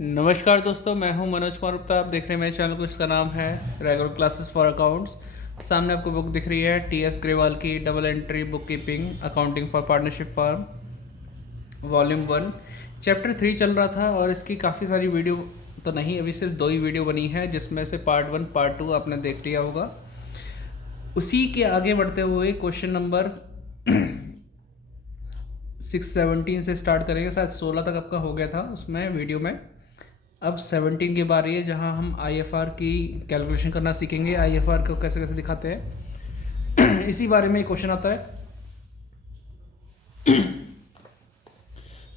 नमस्कार दोस्तों, मैं हूं मनोज कुमार गुप्ता। आप देख रहे हैं मेरे चैनल को, इसका नाम है रेगुलर क्लासेस फॉर अकाउंट्स। सामने आपको बुक दिख रही है टी.एस. ग्रेवाल की double entry book keeping accounting for partnership firm volume 1 chapter 3 चल रहा था। और इसकी काफ़ी सारी वीडियो तो नहीं, अभी सिर्फ 2 ही वीडियो बनी है, जिसमें से पार्ट 1 पार्ट 2 आपने देख लिया होगा। उसी के आगे बढ़ते हुए क्वेश्चन नंबर 617 से स्टार्ट करेंगे। शायद 16 तक आपका हो गया था उसमें वीडियो में। अब 17 की बारी है, जहां हम आईएफआर की कैलकुलेशन करना सीखेंगे। आईएफआर को कैसे कैसे दिखाते हैं इसी बारे में एक क्वेश्चन आता है।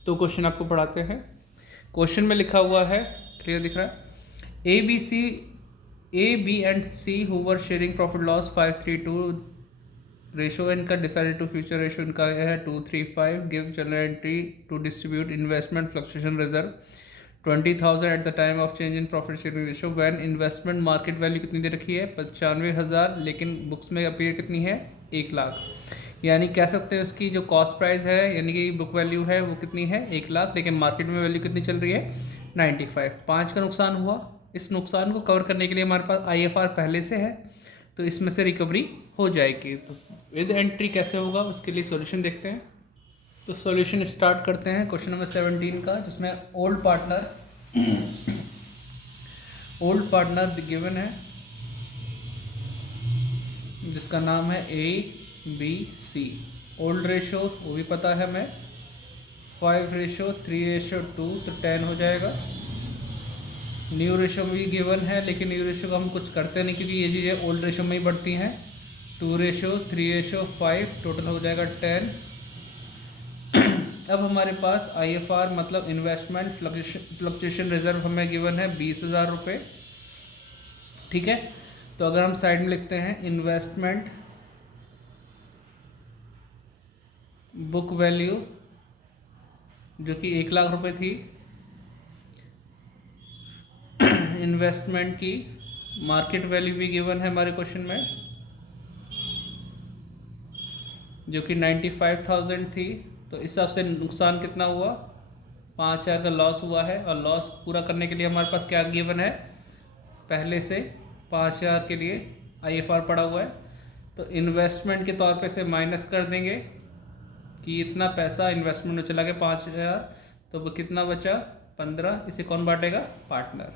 तो क्वेश्चन आपको पढ़ाते हैं। क्वेश्चन में लिखा हुआ है, क्लियर दिख रहा है, A B and C who were sharing profit loss 5:3:2 ratio, इनका डिसाइडेड टू फ्यूचर रेशो इनका है 2:3:5। Give journal entry to distribute investment fluctuation reserve 20,000 at the time of change in profit sharing ratio when investment market value कितनी दे रखी है 95,000, लेकिन books में appear कितनी है 1 लाख। यानी कह सकते हैं इसकी जो कॉस्ट प्राइस है यानी कि बुक वैल्यू है वो कितनी है 1 लाख, लेकिन मार्केट में वैल्यू कितनी चल रही है 95। 5 का नुकसान हुआ। इस नुकसान को कवर करने के लिए हमारे पास आईएफआर पहले से है, तो इसमें से रिकवरी हो जाएगी। तो विद एंट्री कैसे होगा उसके लिए सॉल्यूशन देखते हैं। तो सॉल्यूशन स्टार्ट करते हैं क्वेश्चन नंबर 17 का, जिसमें ओल्ड पार्टनर गिवन है, जिसका नाम है ABC। ओल्ड रेशो वो भी पता है हमें 5:3:2, तो 10 हो जाएगा। न्यू रेशो भी गिवन है, लेकिन न्यू रेशो का हम कुछ करते नहीं क्योंकि ये चीज़ें ओल्ड रेशो में ही बढ़ती हैं। 2:3:5, टोटल हो जाएगा 10। अब हमारे पास आईएफआर मतलब इन्वेस्टमेंट फ्लक्चुएशन रिजर्व हमें गिवन है 20,000 रुपये। ठीक है, तो अगर हम साइड में लिखते हैं इन्वेस्टमेंट बुक वैल्यू जो कि 1 लाख रुपए थी, इन्वेस्टमेंट की मार्केट वैल्यू भी गिवन है हमारे क्वेश्चन में जो कि 95,000 थी। तो इस हिसाब से नुकसान कितना हुआ 5,000 का लॉस हुआ है। और लॉस पूरा करने के लिए हमारे पास क्या गिवन है, पहले से 5,000 के लिए आईएफआर पड़ा हुआ है। तो इन्वेस्टमेंट के तौर पे से माइनस कर देंगे कि इतना पैसा इन्वेस्टमेंट में चला गया 5,000, तो वो कितना बचा 15। इसे कौन बांटेगा, पार्टनर।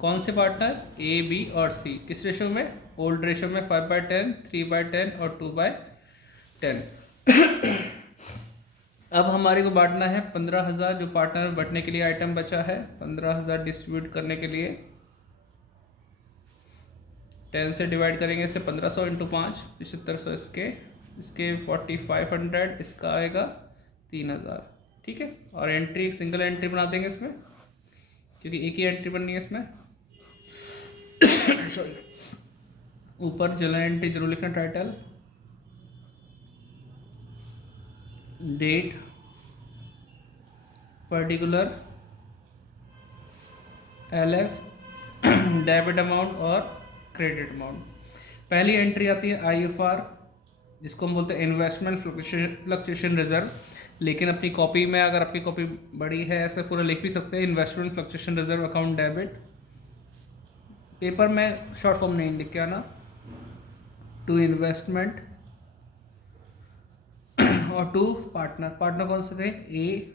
कौन से पार्टनर, ए बी और सी। किस रेशो में, ओल्ड रेशो में 5/10, 3/10 और 2/10। अब हमारे को बांटना है 15,000, जो पार्टनर में बंटने के लिए आइटम बचा है। 15,000 डिस्ट्रीब्यूट करने के लिए 10 से डिवाइड करेंगे इसे 1500 इंटू 5, 7500 इसके 4500, इसका आएगा 3,000। ठीक है, और एंट्री सिंगल एंट्री बना देंगे इसमें क्योंकि एक ही एंट्री बननी है इसमें। सॉरी, ऊपर जनरल एंट्री जरूर लिखना, title, date, particular, LF, debit amount और क्रेडिट अमाउंट। पहली एंट्री आती है आईएफआर, जिसको हम बोलते हैं इन्वेस्टमेंट फ्लक्चुएशन रिजर्व। लेकिन अपनी कॉपी में, अगर आपकी कॉपी बड़ी है, ऐसे पूरा लिख भी सकते हैं, investment fluctuation reserve account debit. Paper में शॉर्ट फॉर्म नहीं लिख के आना। टू इन्वेस्टमेंट और टू पार्टनर। पार्टनर कौन से थे, ए,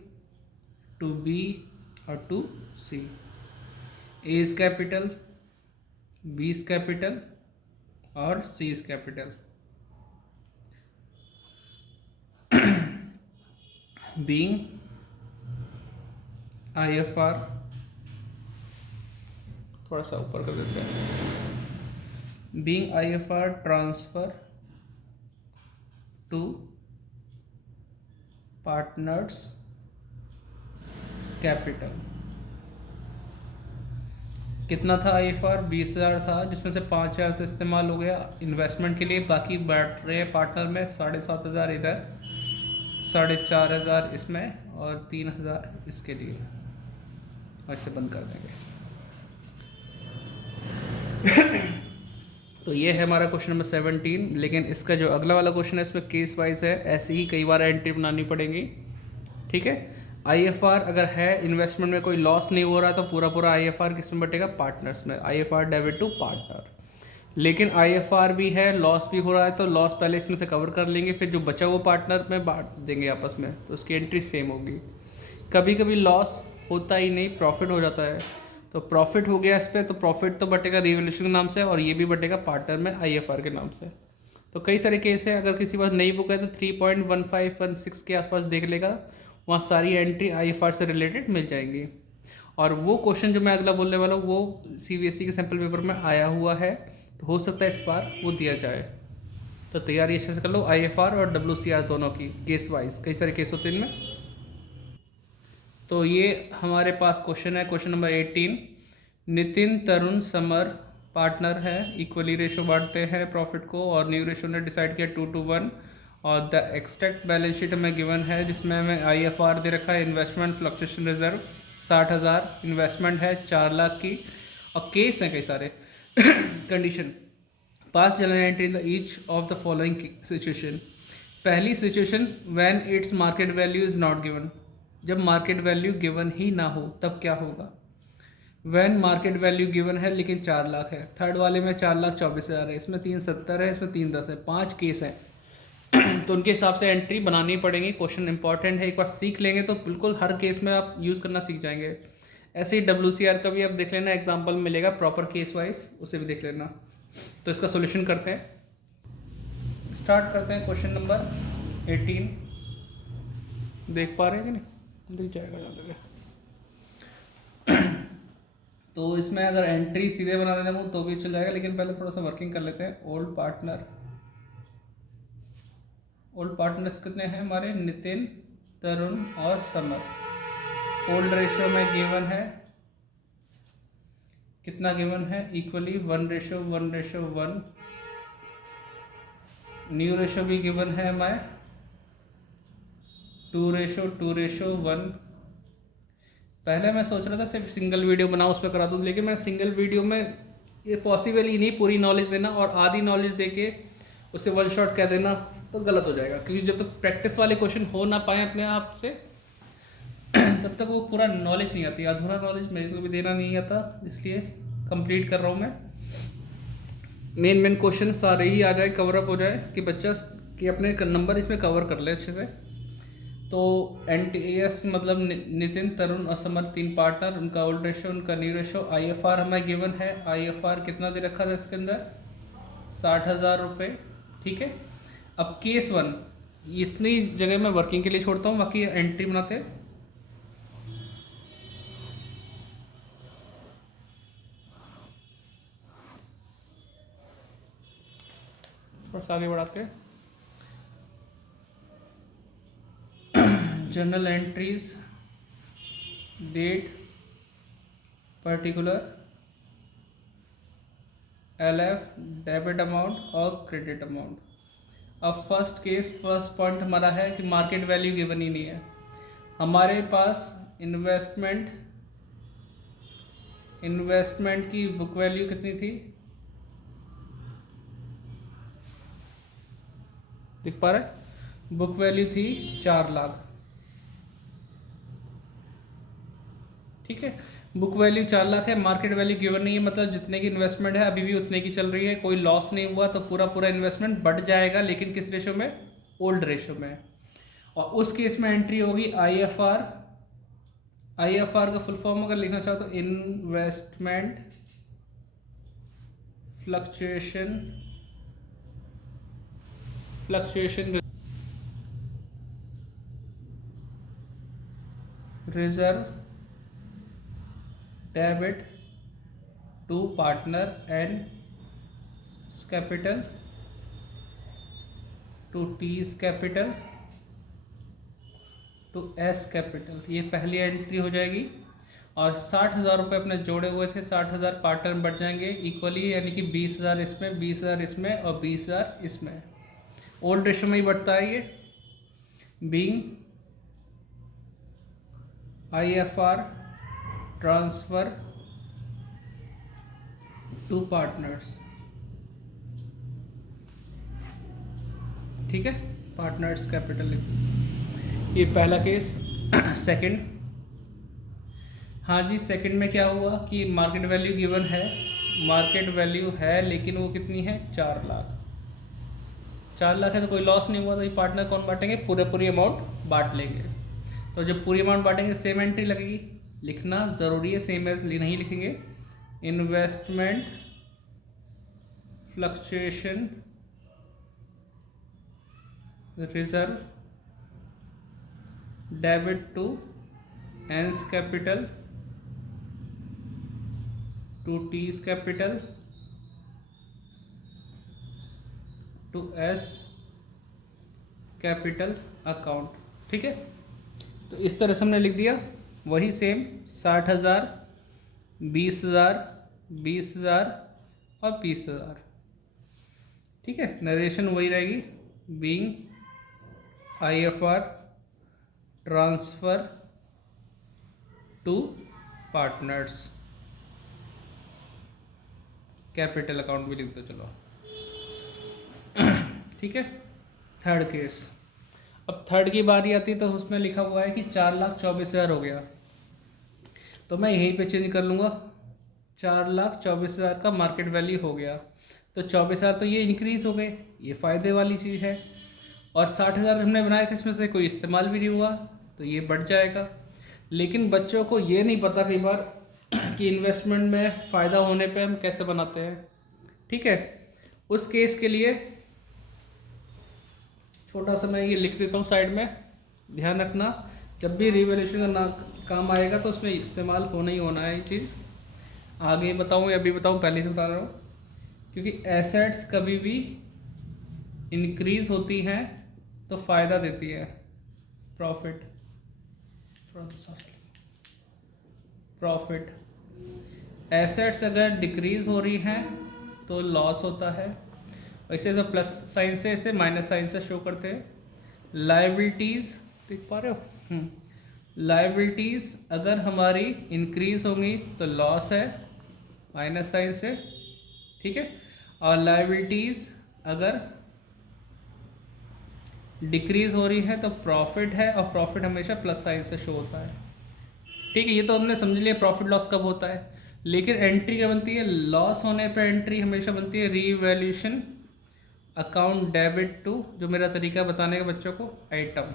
टू बी और to C. A is capital, B is capital और C is capital. Being IFR, थोड़ा सा ऊपर कर देते हैं, being IFR transfer to partners capital. कितना था आईएफआर, 20,000 था, जिसमें से 5,000 तो इस्तेमाल हो गया इन्वेस्टमेंट के लिए, बाकी बैठ रहे पार्टनर में 7,500 इधर, 4,500 इसमें और 3,000 इसके लिए। और इसे बंद कर देंगे। तो ये है हमारा क्वेश्चन नंबर 17। लेकिन इसका जो अगला वाला क्वेश्चन है इसमें केस वाइज है, ऐसे ही कई बार एंट्री बनानी पड़ेंगी। ठीक है, IFR अगर है, इन्वेस्टमेंट में कोई लॉस नहीं हो रहा तो पूरा पूरा IFR किस में बटेगा, पार्टनर्स में, IFR डेबिट टू पार्टनर। लेकिन IFR भी है, लॉस भी हो रहा है तो लॉस पहले इसमें से कवर कर लेंगे, फिर जो बचा वो पार्टनर में बांट देंगे आपस में, तो उसकी एंट्री सेम होगी। कभी कभी लॉस होता ही नहीं, प्रॉफिट हो जाता है, तो प्रॉफिट हो गया इस पर, तो प्रॉफिट तो बटेगा रिवोल्यूशन के नाम से और ये भी बटेगा पार्टनर में IFR के नाम से। तो कई सारे केस है, अगर किसी पास नई बुक है तो 3.1516 के आसपास देख लेगा, वहाँ सारी एंट्री IFR से रिलेटेड मिल जाएंगी। और वो क्वेश्चन जो मैं अगला बोलने वाला हूँ वो CBSE के सैम्पल पेपर में आया हुआ है, तो हो सकता है इस बार वो दिया जाए। तो तैयारी अच्छे से कर लो IFR और WCR दोनों की, केस वाइज, कई सारे केस होते हैं इनमें। तो ये हमारे पास क्वेश्चन है, क्वेश्चन नंबर 18। नितिन, तरुण, समर पार्टनर है, इक्वली रेशो बांटते हैं प्रॉफिट को, और न्यू रेशो ने डिसाइड किया 2:1, और द एक्सट्रैक्ट बैलेंस शीट हमें गिवन है जिसमें हमें IFR दे रखा है, इन्वेस्टमेंट फ्लक्चुएशन रिजर्व 60,000, इन्वेस्टमेंट है 4 लाख की, और केस हैं कई सारे। Condition, pass general entry in the each of the following situation. पहली situation, when it's market value is not given, जब मार्केट वैल्यू गिवन ही ना हो तब क्या होगा। व्हेन मार्केट वैल्यू गिवन है लेकिन 4 लाख है, थर्ड वाले में 4,24,000 है, इसमें 370 है, इसमें 310 है, 5 केस हैं। तो उनके हिसाब से एंट्री बनानी पड़ेगी। क्वेश्चन इंपॉर्टेंट है, एक बार सीख लेंगे तो बिल्कुल हर केस में आप यूज़ करना सीख जाएंगे। ऐसे ही WCR का भी आप देख लेना, एग्जाम्पल मिलेगा प्रॉपर केस वाइज, उसे भी देख लेना। तो इसका सोल्यूशन करते हैं, स्टार्ट करते हैं। क्वेश्चन नंबर 18 देख पा रहे हैं कि नहीं, दिख जाएगा जहाँ तक। तो इसमें अगर एंट्री सीधे बनाने लगूँ तो भी चल जाएगा, लेकिन पहले थोड़ा सा वर्किंग कर लेते हैं। ओल्ड पार्टनर्स कितने हैं हमारे, नितिन, तरुण और समर। ओल्ड रेशियो में गिवन है, कितना गिवन है, इक्वली 1:1:1। न्यू रेशियो भी गिवन है हमारे 2:2:1। पहले मैं सोच रहा था सिर्फ सिंगल वीडियो बनाऊँ उस पर करा दूँ, लेकिन मैं सिंगल वीडियो में ये पॉसिबल ही नहीं पूरी नॉलेज देना, और आधी नॉलेज देके उसे वन शॉट कह देना तो गलत हो जाएगा, क्योंकि जब तक प्रैक्टिस वाले क्वेश्चन हो ना पाए अपने आप से तब तक वो पूरा नॉलेज नहीं आती। अधूरा नॉलेज मेरे को भी देना नहीं आता, इसलिए कंप्लीट कर रहा हूँ मैं। मेन क्वेश्चन सारे ही आ जाए, कवर अप हो जाए, कि बच्चा कि अपने नंबर इसमें कवर कर ले अच्छे से। तो NTS मतलब नितिन, तरुण और समर 3 पार्टनर, उनका ओल्ड रेशो, उनका न्यू रेशो। IFR हमें गिवन है, IFR कितना दे रखा था इसके अंदर, 60,000 रुपये, ठीक है। अब केस 1, इतनी जगह मैं वर्किंग के लिए छोड़ता हूँ, बाकी एंट्री बनाते हैं। थोड़ा सा आगे बढ़ाते हैं। Journal entries, date, particular, LF, debit amount और क्रेडिट अमाउंट। अब फर्स्ट केस, फर्स्ट पॉइंट हमारा है कि मार्केट वैल्यू गिवन ही नहीं है हमारे पास। इन्वेस्टमेंट की बुक वैल्यू कितनी थी, दिख पा रहा है, बुक वैल्यू थी 4 लाख, ठीक है। बुक वैल्यू 4 लाख है, मार्केट वैल्यू गिवन नहीं है, मतलब जितने की इन्वेस्टमेंट है अभी भी उतने की चल रही है, कोई लॉस नहीं हुआ, तो पूरा पूरा इन्वेस्टमेंट बढ़ जाएगा, लेकिन किस रेशो में, ओल्ड रेशो में। और उस केस में एंट्री होगी IFR। IFR का फुल फॉर्म अगर लिखना चाहो तो investment fluctuation reserve debit to partner and capital to T's capital to S capital. ये पहली एंट्री हो जाएगी। और 60,000 रुपये अपने जोड़े हुए थे, 60,000 पार्टनर बढ़ जाएंगे इक्वली, यानी कि 20,000 इसमें, 20,000 इसमें और 20,000 इसमें। ओल्ड रेशो में ही बढ़ता है ये, being IFR transfer to partners, ठीक है, पार्टनर्स कैपिटल। ये पहला केस। सेकंड, हाँ जी, सेकंड में क्या हुआ कि मार्केट वैल्यू गिवन है, मार्केट वैल्यू है लेकिन वो कितनी है, 4 लाख। 4 लाख है तो कोई लॉस नहीं हुआ, तो ये पार्टनर कौन बांटेंगे, पूरी अमाउंट बांट लेंगे। तो जब पूरी अमाउंट बांटेंगे सेम एंट्री लगेगी, लिखना ज़रूरी है, सेम एज नहीं लिखेंगे। Investment fluctuation reserve debit to N's capital to T's capital to S capital account. ठीक है, तो इस तरह से हमने लिख दिया, वही सेम 60,000, 20,000, 20,000 और 20,000। ठीक है, नरेशन वही रहेगी, being IFR transfer to partners, capital account भी लिख दो चलो। ठीक है, थर्ड केस। अब थर्ड की बारी आती है तो उसमें लिखा हुआ है कि 4,24,000 हो गया, तो मैं यहीं पे चेंज कर लूँगा, 4,24,000 का मार्केट वैल्यू हो गया, तो 24,000 तो ये इंक्रीज़ हो गए, ये फ़ायदे वाली चीज़ है। और 60,000 हमने बनाए थे, इसमें से कोई इस्तेमाल भी नहीं हुआ, तो ये बढ़ जाएगा। लेकिन बच्चों को ये नहीं पता कई बार कि इन्वेस्टमेंट में फ़ायदा होने पे हम कैसे बनाते हैं। ठीक है, उस केस के लिए छोटा सा मैं ये लिख देता हूँ साइड में, ध्यान रखना जब भी रिवैल्यूएशन का ना काम आएगा तो उसमें इस्तेमाल होना ही होना है ये चीज़। आगे बताऊँ या अभी बताऊँ, पहले से बता रहा हूँ, क्योंकि एसेट्स कभी भी इंक्रीज़ होती हैं तो फ़ायदा देती है, प्रॉफिट, प्रॉफिट। एसेट्स अगर डिक्रीज़ हो रही हैं तो लॉस होता है, वैसे तो प्लस साइन से, इसे माइनस साइन से शो करते हैं। लायबिलिटीज़ देख पा रहे हो, लायबिलिटीज़ अगर हमारी इंक्रीज़ होंगी तो लॉस है, माइनस साइन से। ठीक है, और लायबिलिटीज़ अगर डिक्रीज़ हो रही है तो प्रॉफिट है, और प्रॉफिट हमेशा प्लस साइन से शो होता है। ठीक है, ये तो हमने समझ लिया प्रॉफिट लॉस कब होता है, लेकिन एंट्री क्या बनती है, लॉस होने पे एंट्री हमेशा बनती है रीवैल्यूएशन अकाउंट डेबिट टू, जो मेरा तरीका बताने का बच्चों को, आइटम।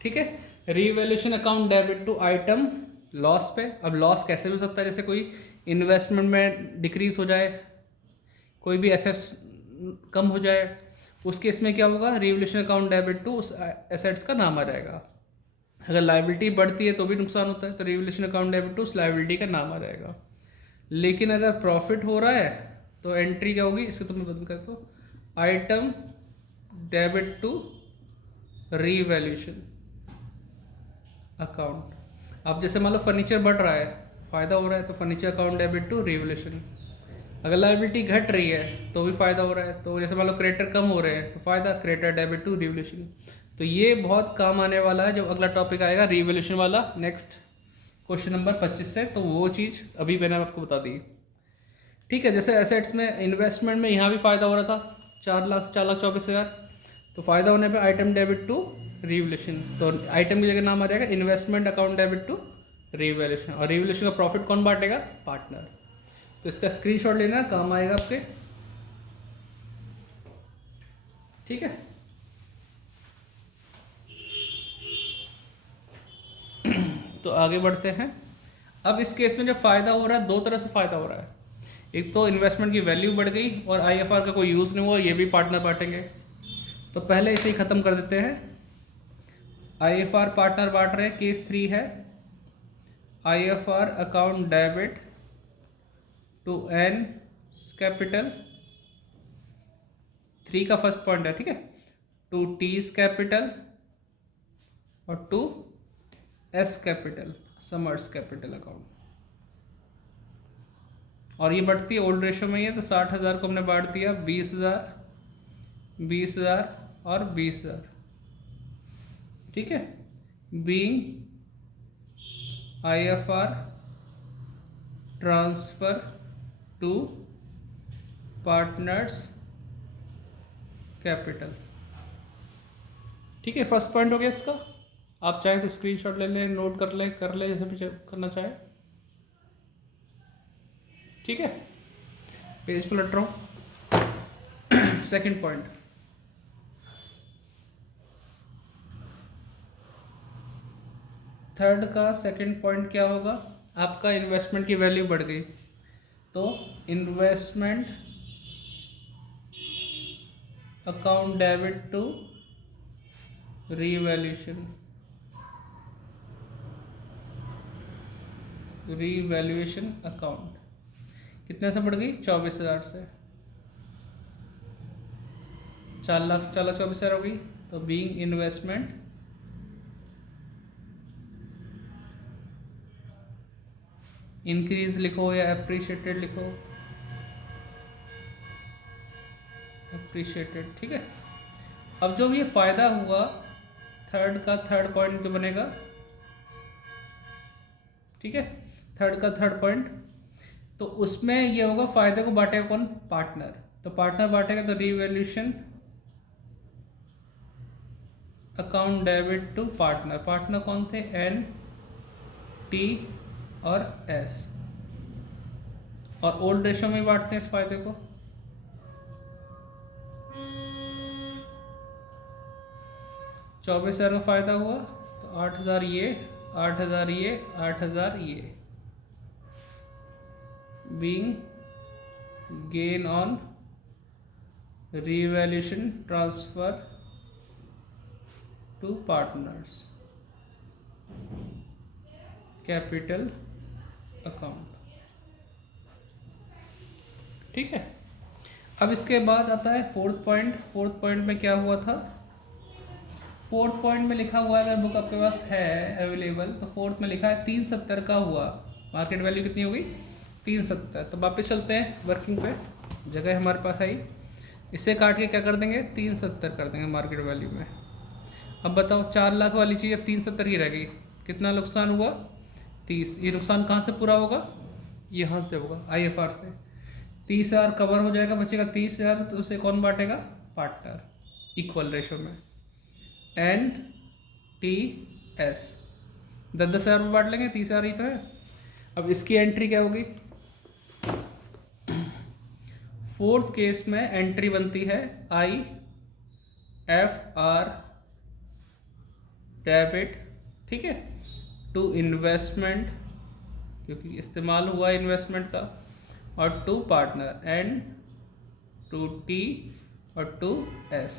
ठीक है, revaluation account debit to item loss पे। अब लॉस कैसे भी हो सकता है, जैसे कोई इन्वेस्टमेंट में डिक्रीज हो जाए, कोई भी एसेट्स कम हो जाए, उस केस में क्या होगा, रीवैल्यूएशन अकाउंट डेबिट टू उस एसेट्स का नाम आ जाएगा। अगर लायबिलिटी बढ़ती है तो भी नुकसान होता है, तो रीवैल्यूएशन अकाउंट डेबिट टू उस लायबिलिटी का नाम आ जाएगा। लेकिन अगर प्रॉफिट हो रहा है तो एंट्री क्या होगी, इसको तो मैं बंद कर दो, item debit to revaluation account. अब जैसे मान लो फर्नीचर बढ़ रहा है, फ़ायदा हो रहा है, तो furniture account debit to revaluation. अगर लायबिलिटी घट रही है तो भी फ़ायदा हो रहा है, तो जैसे मान लो क्रेडिटर कम हो रहे हैं तो फ़ायदा, क्रेडिटर डेबिट टू रीवैल्यूएशन। तो ये बहुत काम आने वाला है, जब अगला टॉपिक आएगा रीवैल्यूएशन वाला, नेक्स्ट क्वेश्चन नंबर 25 से, तो वो चीज़ अभी मैंने आपको बता दी। ठीक है, जैसे एसेट्स में, इन्वेस्टमेंट में यहाँ भी फ़ायदा हो रहा था, 4,24,000, तो फ़ायदा होने पे आइटम डेबिट टू रीवैल्यूएशन, तो आइटम की जगह नाम आ जाएगा investment account debit to revaluation. और रीवैल्यूएशन का प्रॉफिट कौन बांटेगा, पार्टनर। तो इसका स्क्रीनशॉट लेना, काम आएगा आपके। ठीक है, तो आगे बढ़ते हैं। अब इस केस में जो फ़ायदा हो रहा है, दो तरह से फ़ायदा हो रहा है। एक तो इन्वेस्टमेंट की वैल्यू बढ़ गई और IFR का कोई यूज़ नहीं हुआ, ये भी पार्टनर बांटेंगे। तो पहले इसे ही ख़त्म कर देते हैं। IFR पार्टनर बांट रहे हैं, केस 3 है, IFR account debit to N capital, 3 का फर्स्ट पॉइंट है। ठीक है, टू टीज कैपिटल और टू एस कैपिटल, समर्स कैपिटल अकाउंट। और ये बढ़ती है ओल्ड रेशो में ही है, तो 60,000 को हमने बांट दिया 20,000, 20,000 और 20,000। ठीक है, being IFR transfer to partners capital. ठीक है, फर्स्ट पॉइंट हो गया इसका। आप चाहे तो स्क्रीनशॉट ले लें, नोट कर ले जैसे भी करना चाहे। ठीक है, पेज पलट रहा हूँ। सेकंड पॉइंट, थर्ड का सेकंड पॉइंट क्या होगा, आपका इन्वेस्टमेंट की वैल्यू बढ़ गई तो investment account debit to revaluation, revaluation account कितने से बढ़ गई, 24,000 से, 4 लाख से 4 लाख 24,000 हो गई। तो बीइंग इन्वेस्टमेंट इंक्रीज लिखो या अप्रिशिएटेड लिखो, अप्रिशिएटेड। ठीक है, अब जो ये फायदा हुआ थर्ड का, थर्ड पॉइंट जो बनेगा, ठीक है, थर्ड का थर्ड पॉइंट, तो उसमें ये होगा फायदे को बांटेगा कौन, पार्टनर। तो पार्टनर बांटेगा तो revaluation account debit to partner. Partner कौन थे, एन, टी और एस, और ओल्ड रेशो में बांटते हैं इस फायदे को। चौबीस हजार का फायदा हुआ तो 8,000 ये, 8,000 ये, 8,000 ये, being gain on revaluation transfer to partners capital account. ठीक है, अब इसके बाद आता है फोर्थ पॉइंट। फोर्थ पॉइंट में क्या हुआ था, फोर्थ पॉइंट में लिखा हुआ है, अगर बुक आपके पास है अवेलेबल तो फोर्थ में लिखा है 370 का हुआ, मार्केट वैल्यू कितनी होगी, 370। तो वापस चलते हैं वर्किंग पे, जगह हमारे पास आई, इसे काट के क्या कर देंगे, 370 कर देंगे मार्केट वैल्यू में। अब बताओ 4 लाख वाली चीज़ अब 370 की रह गई, कितना नुकसान हुआ, 30। ये नुकसान कहाँ से पूरा होगा, यहाँ से होगा, IFR से। 30,000 कवर हो जाएगा, बचेगा 30,000, तो उसे कौन बांटेगा, पार्टनर, इक्वल रेशो में, एन टी एस। 10,000 में बांट लेंगे, 30,000 ही तो है। अब इसकी एंट्री क्या होगी, फोर्थ केस में एंट्री बनती है IFR डेबिट, ठीक है, टू इन्वेस्टमेंट, क्योंकि इस्तेमाल हुआ इन्वेस्टमेंट का, और to partner, N to T और टू एस।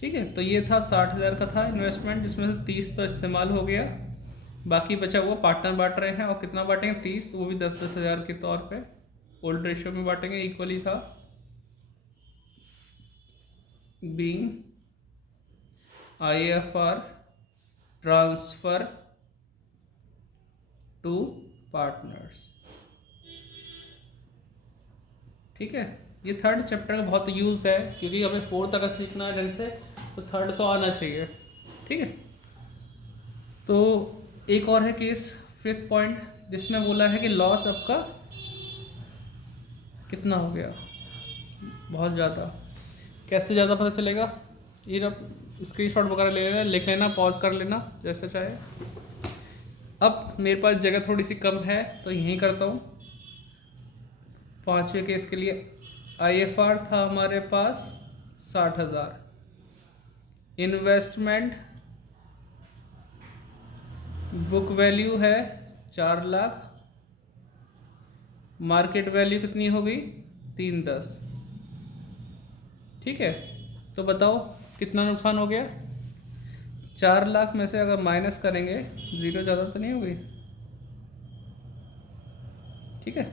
ठीक है, तो ये था 60,000 का था इन्वेस्टमेंट, जिसमें से 30 तो इस्तेमाल हो गया, बाकी बचा हुआ पार्टनर बांट रहे हैं, और कितना बांटेंगे, 30, वो भी 10,000 के तौर पे ओल्ड रेशियो में बांटेंगे, इक्वली था, being IFR transfer to partners. ठीक है, ये थर्ड चैप्टर का बहुत यूज़ है, क्योंकि हमें फोर्थ तक सीखना है ढंग से, तो थर्ड तो आना चाहिए। ठीक है, तो एक और है केस, फिफ्थ पॉइंट, जिसमें बोला है कि लॉस आपका कितना हो गया, बहुत ज़्यादा। कैसे ज़्यादा पता चलेगा, ये ना स्क्रीनशॉट वगैरह ले लेना, लिख लेना, पॉज कर लेना जैसा चाहे। अब मेरे पास जगह थोड़ी सी कम है तो यहीं करता हूँ। पाँचवें केस के लिए IFR था हमारे पास 60,000, इन्वेस्टमेंट बुक वैल्यू है 4 लाख, मार्केट वैल्यू कितनी हो गई, 310। ठीक है, तो बताओ कितना नुकसान हो गया, 4 लाख में से अगर माइनस करेंगे, ज़ीरो ज़्यादा तो नहीं होगी, ठीक है,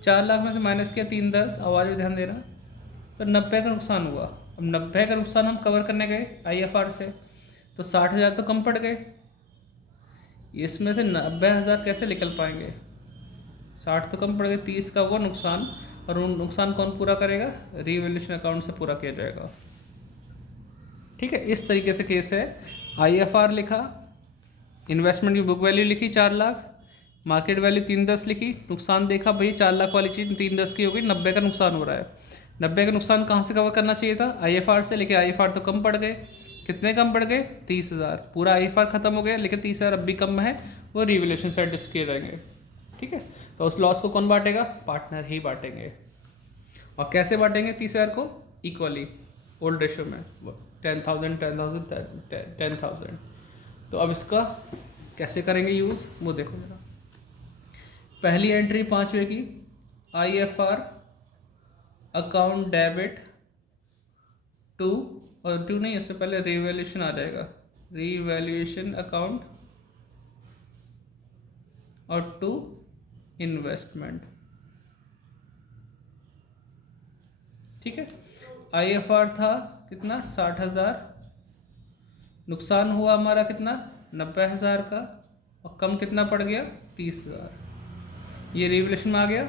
4 लाख में से माइनस किया 310, आवाज़ भी ध्यान देना, तो 90 का नुकसान हुआ। अब 90 का नुकसान हम कवर करने गए IFR से, तो 60,000 तो कम पड़ गए, इसमें से 90,000 कैसे निकल पाएंगे, 60 तो कम पड़ गए, 30 का हुआ नुकसान, और उन नुकसान कौन पूरा करेगा, रीवैल्यूएशन अकाउंट से पूरा किया जाएगा। ठीक है, इस तरीके से केस है, IFR लिखा, इन्वेस्टमेंट की बुक वैल्यू लिखी 4 लाख, मार्केट वैल्यू 310 लिखी, नुकसान देखा भाई 4 लाख वाली चीज़ 310 की हो गई, 90 का नुकसान हो रहा है। 90 का नुकसान कहाँ से कवर करना चाहिए था? IFR से, लेकिन IFR तो कम पड़ गए। कितने कम पड़ गए? 30,000। पूरा IFR खत्म हो गया, लेकिन 30,000 अब भी कम है, वो रिवैल्यूएशन से एडजस्ट किए रहेंगे। ठीक है, तो उस लॉस को कौन बांटेगा? पार्टनर ही बांटेंगे। और कैसे बांटेंगे 30,000 को? इक्वली, ओल्ड रेशो में 10,000 10,000 10,000। तो अब इसका कैसे करेंगे यूज़, वो देखो जरा। पहली एंट्री 5वें की, IFR अकाउंट डेबिट टू, और टू नहीं, इससे पहले रिवैल्यूएशन आ जाएगा, रिवैल्यूएशन अकाउंट और टू इन्वेस्टमेंट। ठीक है, IFR था कितना? 60,000। नुकसान हुआ हमारा कितना? 90,000 का। और कम कितना पड़ गया? 30,000। ये रिवैल्यूएशन में आ गया।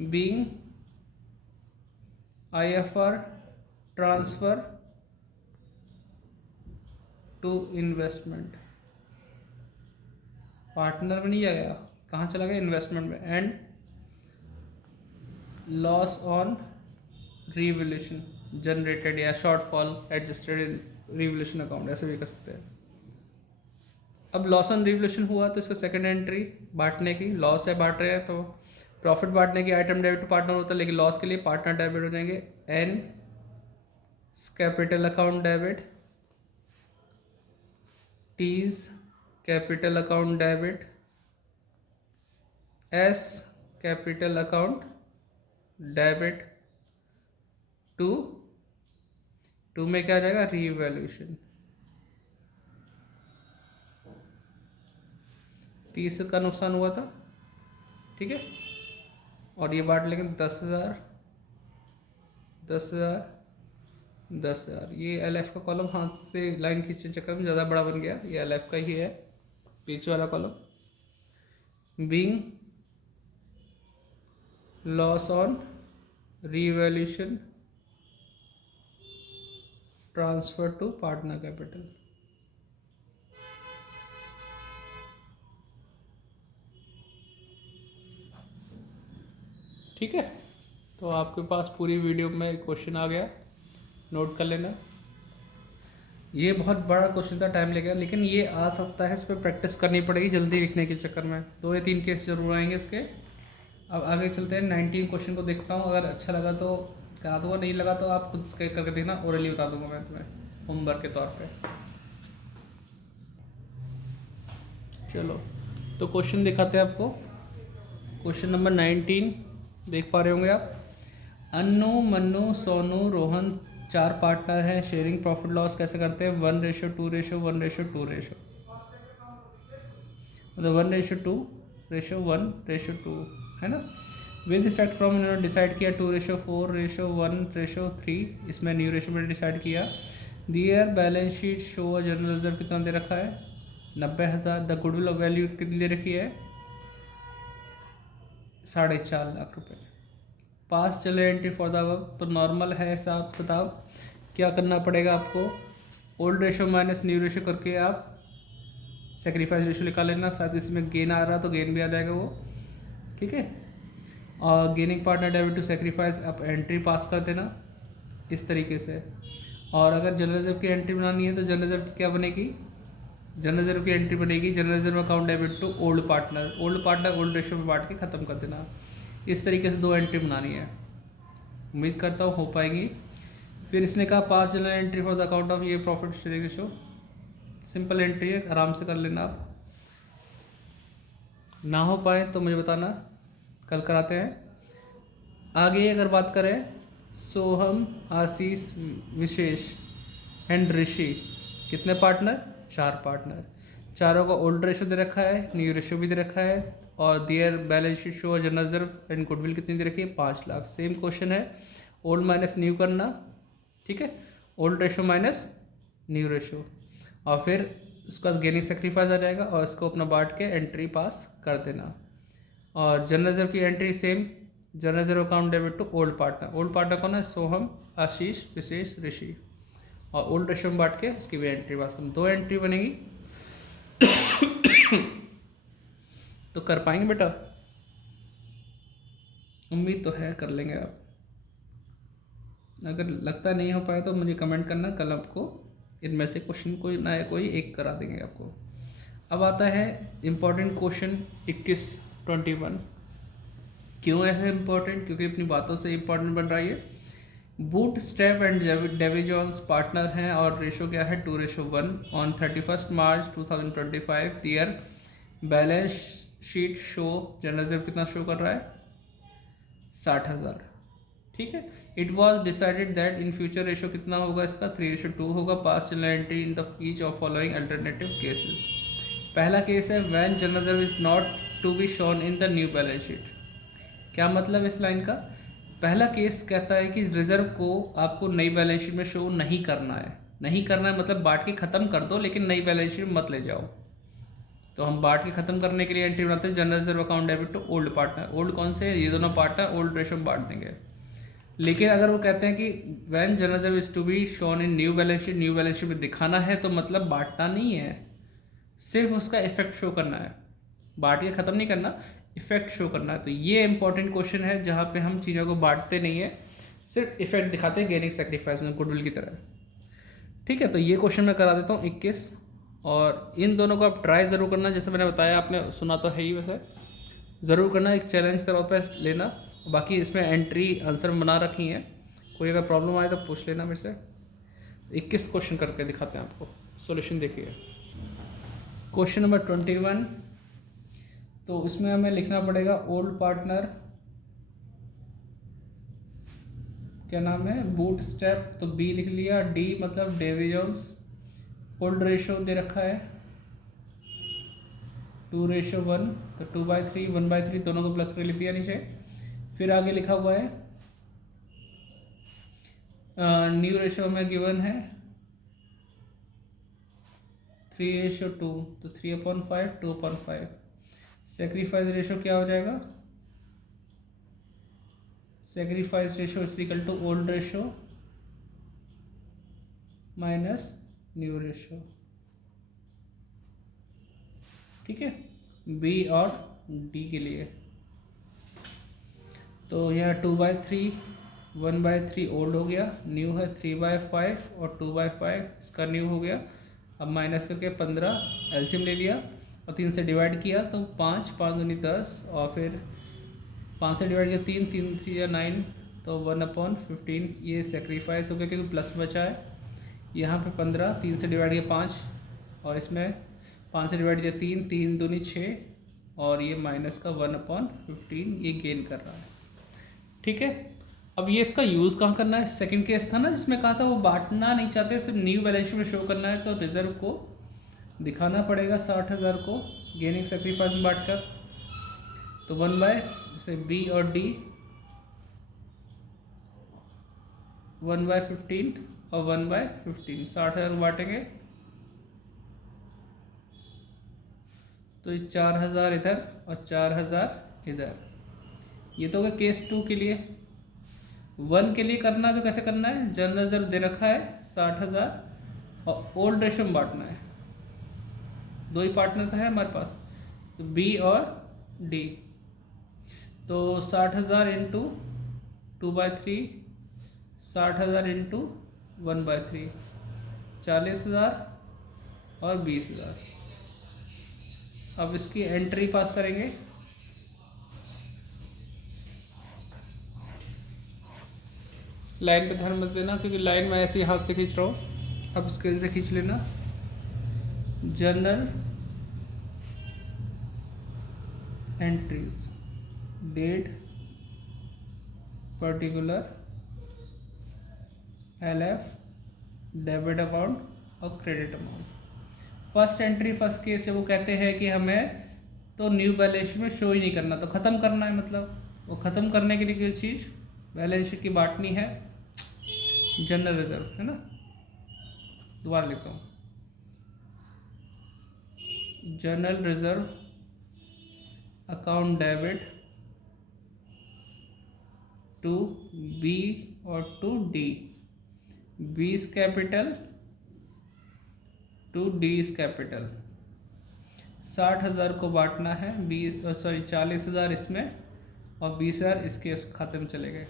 Being IFR transfer to investment, partner में नहीं गया, कहाँ चला गया? इन्वेस्टमेंट में। And loss on revaluation generated या shortfall adjusted in revaluation account, ऐसे भी कर सकते हैं। अब लॉस ऑन रिवैल्यूएशन हुआ तो इसका सेकंड एंट्री बांटने की, लॉस है बांट रहे हैं तो प्रॉफिट बांटने की आइटम डेबिट टू पार्टनर होता है, लेकिन लॉस के लिए पार्टनर डेबिट हो जाएंगे। N capital account debit, T's capital account debit, S capital account debit to में क्या आ जाएगा? रीवैल्यूएशन। 30 का नुकसान हुआ था, ठीक है, और ये बांट लेंगे 10,000 10,000 10,000। ये LF का कॉलम हाथ से लाइन खींचने चक्कर में ज़्यादा बड़ा बन गया, ये LF का ही है पीछे वाला column. Being loss on revaluation transfer to partner capital. ठीक है, तो आपके पास पूरी वीडियो में क्वेश्चन आ गया, नोट कर लेना। ये बहुत बड़ा क्वेश्चन था, टाइम लगेगा, लेकिन ये आ सकता है, इस पर प्रैक्टिस करनी पड़ेगी जल्दी लिखने के चक्कर में। 2 या 3 केस जरूर आएंगे इसके। अब आगे चलते हैं, 19 क्वेश्चन को देखता हूँ, अगर अच्छा लगा तो करा दूँगा, नहीं लगा तो आप खुद करके देखना, ओरली बता दूँगा मैं तुम्हें होमवर्क के तौर पे। चलो, तो क्वेश्चन दिखाते हैं आपको। क्वेश्चन नंबर 19 देख पा रहे होंगे आप। अन्नू, मन्नू, सोनू, रोहन 4 पार्टनर हैं, शेयरिंग प्रॉफिट लॉस कैसे करते हैं? 1:2 1:2 मतलब 1:2 है ना। विद इफेक्ट फ्रॉम इन्होंने डिसाइड किया 2:4 1:3, इसमें न्यू रेशियो में डिसाइड किया। Their balance sheet show general reserve कितना दे रखा है? 90,000। द गुडविल वैल्यू कितनी दे रखी है? 4.5 लाख रुपए। पास चले एंट्री फॉर द अबव, तो नॉर्मल है हिसाब किताब। क्या करना पड़ेगा आपको? Old ratio minus new ratio करके आप सेक्रीफाइस रेशो निकाल लेना, साथ इसमें गेन आ रहा तो गेन भी आ जाएगा वो, ठीक है। और gaining partner debit to sacrifice आप एंट्री पास कर देना इस तरीके से। और अगर जनरल रिजर्व की एंट्री बनानी है तो जनरल रिजर्व की क्या बनेगी? जनरल रिजर्व की एंट्री बनेगी general reserve account debit to old partner, old ratio में बांट के ख़त्म कर देना। इस तरीके से 2 एंट्री बनानी है, उम्मीद करता हूँ हो पाएगी। फिर इसने कहा pass general entry for the account of ये profit sharing ratio, simple entry है, आराम से कर लेना आप। ना हो पाए तो मुझे बताना, कल कराते हैं। आगे अगर बात करें, सोहम, आशीष, विशेष एंड ऋषि कितने पार्टनर? 4 पार्टनर। चारों का ओल्ड रेशो दे रखा है, न्यू रेशो भी दे रखा है, और their balance sheet show general reserve and goodwill कितनी दे रखी है? 5 लाख। सेम क्वेश्चन है, ओल्ड माइनस न्यू करना, ठीक है, old ratio minus new ratio, और फिर उसका गेनिंग सेक्रीफाइस आ जाएगा, और इसको अपना बांट के एंट्री पास कर देना। और जनरल रिजर्व की entry same, general reserve account debit to old partner कौन है? सोहम, आशीष, विशेष, ऋषि, और ओल्ड रेशो में बांट के उसकी भी एंट्री पास करना। 2 एंट्री बनेगी। तो कर पाएंगे बेटा? उम्मीद तो है कर लेंगे आप। अगर लगता नहीं हो पाया तो मुझे कमेंट करना, कल आपको इनमें से क्वेश्चन कोई ना कोई एक करा देंगे आपको। अब आता है इम्पोर्टेंट क्वेश्चन 21-21। क्यों है इम्पोर्टेंट? क्योंकि अपनी बातों से इम्पोर्टेंट बन रहा है ये। Bootstrap and Davy Jones partner हैं और रेशो क्या है 2:1 on 31 March 2025। Their balance sheet show general reserve कितना शो कर रहा है? 60,000। ठीक है। It was decided that in future ratio कितना होगा इसका? 3:2 होगा। Pass general entry in the each of following alternative cases. पहला केस है when general reserve is not to be shown in the new balance sheet. क्या मतलब इस line का? पहला केस कहता है कि रिजर्व को आपको नई बैलेंस शीट में शो नहीं करना है। नहीं करना है मतलब बांट के ख़त्म कर दो, लेकिन नई बैलेंस शीट मत ले जाओ। तो हम बांट के ख़त्म करने के लिए एंट्री बनाते हैं general reserve account debit to old partner. Old कौन से? ये दोनों पार्टनर ओल्ड रेशो में बांट देंगे। लेकिन अगर वो कहते हैं कि when general reserve is to be shown in new balance sheet, new balance sheet में दिखाना है, तो मतलब बांटना नहीं है, सिर्फ उसका इफेक्ट शो करना है। बांट के ख़त्म नहीं करना, इफेक्ट शो करना है। तो ये इंपॉर्टेंट क्वेश्चन है जहाँ पे हम चीज़ों को बांटते नहीं है, सिर्फ इफेक्ट दिखाते हैं गेनिंग सेक्रीफाइस में, गुडविल की तरह। ठीक है, तो ये क्वेश्चन मैं करा देता हूँ 21। और इन दोनों को आप ट्राई ज़रूर करना, जैसे मैंने बताया, आपने सुना तो है ही, वैसे ज़रूर करना, एक चैलेंज तौर पर लेना। बाकी इसमें एंट्री आंसर बना रखी हैं, कोई अगर प्रॉब्लम आए तो पूछ लेना मेरे से। 21 क्वेश्चन करके दिखाते हैं आपको, सॉल्यूशन देखिए। Question number 21। तो इसमें हमें लिखना पड़ेगा ओल्ड पार्टनर, क्या नाम है? बूट स्ट्रैप, तो बी लिख लिया। डी मतलब डेवी जोन्स। ओल्ड रेशो दे रखा है 2:1, तो 2/3 1/3 दोनों को प्लस कर लिख दिया नीचे। फिर आगे लिखा हुआ है न्यू रेशो में गिवन है 3:2, तो 3/5 2/5। सेक्रीफाइस रेशो क्या हो जाएगा? Sacrifice ratio is equal to old ratio minus new ratio. ठीक है, बी और डी के लिए। तो यह 2/3 1/3 ओल्ड हो गया, न्यू है 3/5 और 2/5 इसका न्यू हो गया। अब माइनस करके 15 एलसीएम ले लिया और 3 से डिवाइड किया, तो 5 5 दूनी 10, और फिर 5 से डिवाइड किया 3 3 3 या 9, तो 1/15 ये सेक्रीफाइस हो गया क्योंकि प्लस बचा है। यहाँ पे 15 3 से डिवाइड किया 5, और इसमें 5 से डिवाइड किया 3 3 दूनी 6, और ये माइनस का 1/15 ये गेन कर रहा है। ठीक है, अब ये इसका यूज़ कहाँ करना है? सेकंड केस था ना जिसमें कहा था वो बांटना नहीं चाहते, सिर्फ न्यू बैलेंस शीट में शो करना है, तो रिजर्व को दिखाना पड़ेगा 60,000 को गेनिंग सेक्रीफाइस में बांटकर। तो 1 बाय जैसे बी और डी 1/15 और 1/15 60,000 को बांटेंगे, तो ये 4,000 इधर और 4,000 इधर। ये तो हो गया केस 2 के लिए। 1 के लिए करना है तो कैसे करना है? जनरल रिजर्व दे रखा है 60,000 और ओल्ड रेशो में बांटना है। दो ही पार्टनर तो है हमारे पास, तो बी और डी। तो 60,000 इंटू 2/3, 60,000 इंटू 1/3, 40,000 और 20,000। अब इसकी एंट्री पास करेंगे। लाइन पे ध्यान मत देना क्योंकि लाइन में ऐसे ही हाथ से खींच रहा हूँ, अब स्केल से खींच लेना। Journal entries, date, particular, LF, debit account और credit amount. First entry first case जब वो कहते हैं कि हमें तो न्यू बैलेंस शीट में शो ही नहीं करना, तो ख़त्म करना है, मतलब वो ख़त्म करने के लिए कोई चीज़ बैलेंस शीट की बांटनी है, जनरल रिजर्व है ना। दोबारा लिखता हूँ, general reserve account debit to B और to D, B is capital to D is capital. 60,000 को बांटना है 40,000 इसमें और 20,000 इसके उस खाते में चले गए।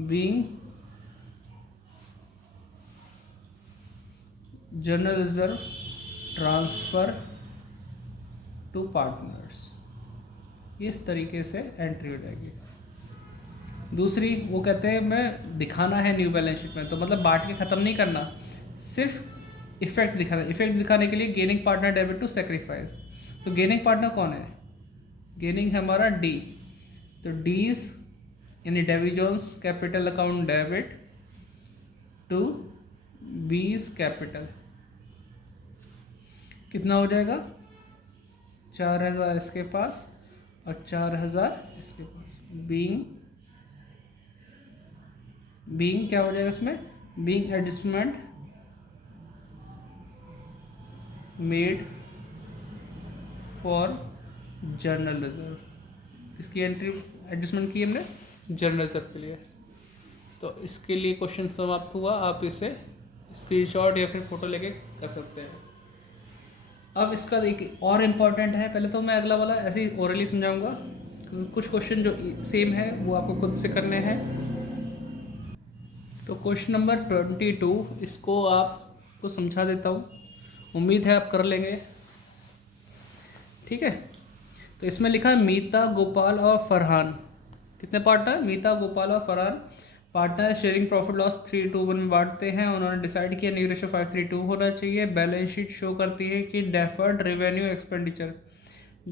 Being general reserve transfer to partners, इस तरीके से एंट्री हो जाएगी। दूसरी वो कहते हैं मैं दिखाना है न्यू बैलेंस शीट में, तो मतलब बांट के ख़त्म नहीं करना, सिर्फ इफेक्ट दिखाना। इफेक्ट दिखाने के लिए gaining partner debit to sacrifice. तो गेनिंग पार्टनर कौन है? गेनिंग है हमारा डी, तो डीज यानी Davy Jones capital account debit to B's capital, कितना हो जाएगा? 4,000 इसके पास और 4,000 इसके पास। बीइंग क्या हो जाएगा इसमें? Being adjustment made for journal reserve, इसकी एंट्री एडजस्टमेंट की हमने जर्नल रिजर्व के लिए। तो इसके लिए क्वेश्चन समाप्त हुआ। आप इसे स्क्रीनशॉट या फिर फोटो लेके कर सकते हैं। अब इसका देखिए और इम्पॉर्टेंट है, पहले तो मैं अगला वाला ऐसे ही ओरली समझाऊंगा, कुछ क्वेश्चन जो सेम है वो आपको खुद से करने हैं। तो क्वेश्चन नंबर 22 इसको आपको समझा देता हूँ, उम्मीद है आप कर लेंगे, ठीक है। तो इसमें लिखा है मीता, गोपाल और फरहान, कितने पार्टनर? मीता, गोपाल और Farhan partner sharing profit loss 3:1 में बांटते हैं। उन्होंने डिसाइड किया न्यू रेशो 5:3 होना चाहिए। बैलेंस शीट शो करती है कि डेफर्ड रेवेन्यू एक्सपेंडिचर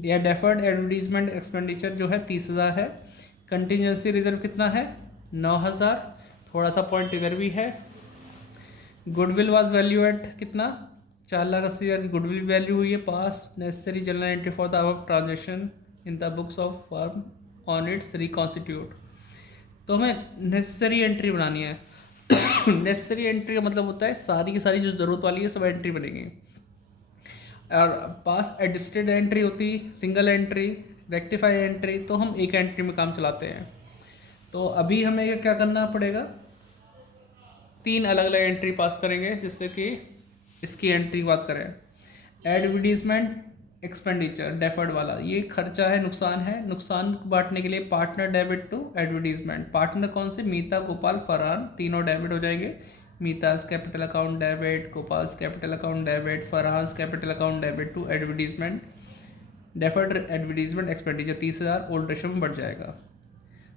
या डेफर्ड एडवर्टीजमेंट एक्सपेंडिचर जो है 30,000 है। कंटिजेंसी रिजर्व कितना है? 9,000, थोड़ा सा पॉइंट इधर भी है। गुडविल वाज वैल्यू एट कितना? 4,80,000 की गुडविल वैल्यू हुई है। पास necessary general entry for the above transaction in the books of firm on it's reconstitute. तो हमें नेसेसरी एंट्री बनानी है। नेसेसरी एंट्री का मतलब होता है सारी की सारी जो ज़रूरत वाली है सब एंट्री बनेगी। और पास एडजस्टेड एंट्री होती, सिंगल एंट्री, रेक्टिफाई एंट्री, तो हम एक एंट्री में काम चलाते हैं। तो अभी हमें क्या करना पड़ेगा? 3 अलग अलग एंट्री पास करेंगे, जिससे कि इसकी एंट्री की बात करें। एडवर्टीजमेंट एक्सपेंडिचर डेफर्ड वाला, ये खर्चा है, नुकसान है। नुकसान बांटने के लिए partner debit to advertisement. Partner कौन से? मीता, गोपाल, फरहान, तीनों डेबिट हो जाएंगे। Meeta's capital account debit, Gopal's capital account debit, Farhan's capital account debit to advertisement. Deferred advertisement expenditure 30,000 old ratio में बढ़ जाएगा।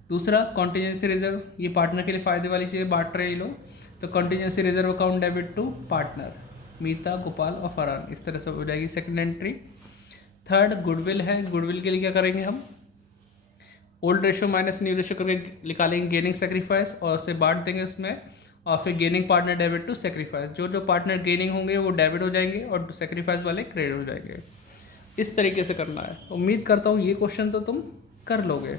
दूसरा कॉन्टीजेंसी रिजर्व, ये पार्टनर के लिए फ़ायदे वाली चीज़ें बांट रहे हैं ये लोग, तो contingency reserve account debit to partner Meeta, Gopal और फरहान, इस तरह से हो जाएगी सेकंड एंट्री। थर्ड गुडविल है, गुडविल के लिए क्या करेंगे हम? Old ratio minus new ratio करके निकालेंगे गेनिंग सेक्रीफाइस और उसे बांट देंगे उसमें, और फिर gaining partner debit to sacrifice. जो जो पार्टनर गेनिंग होंगे वो डेबिट हो जाएंगे और सेक्रीफाइस वाले क्रेडिट हो जाएंगे। इस तरीके से करना है। उम्मीद करता हूँ ये क्वेश्चन तो तुम कर लोगे,